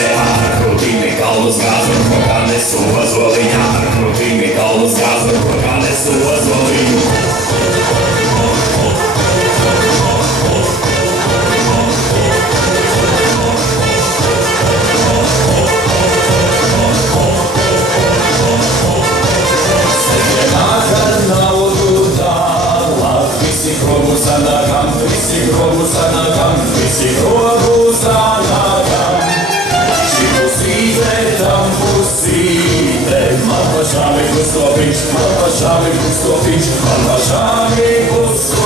Te ar krūtīm kaulus gāzu, kā nesu ozoliņā. Ar krūtīm kaulus gāzu, kā nesu ozoliņu. Visi grobu sanākam, šī pusīte, tam pusīte. Man pašām ir kustopiņš, man pašām ir kustopiņš, man pašām ir kustopiņš.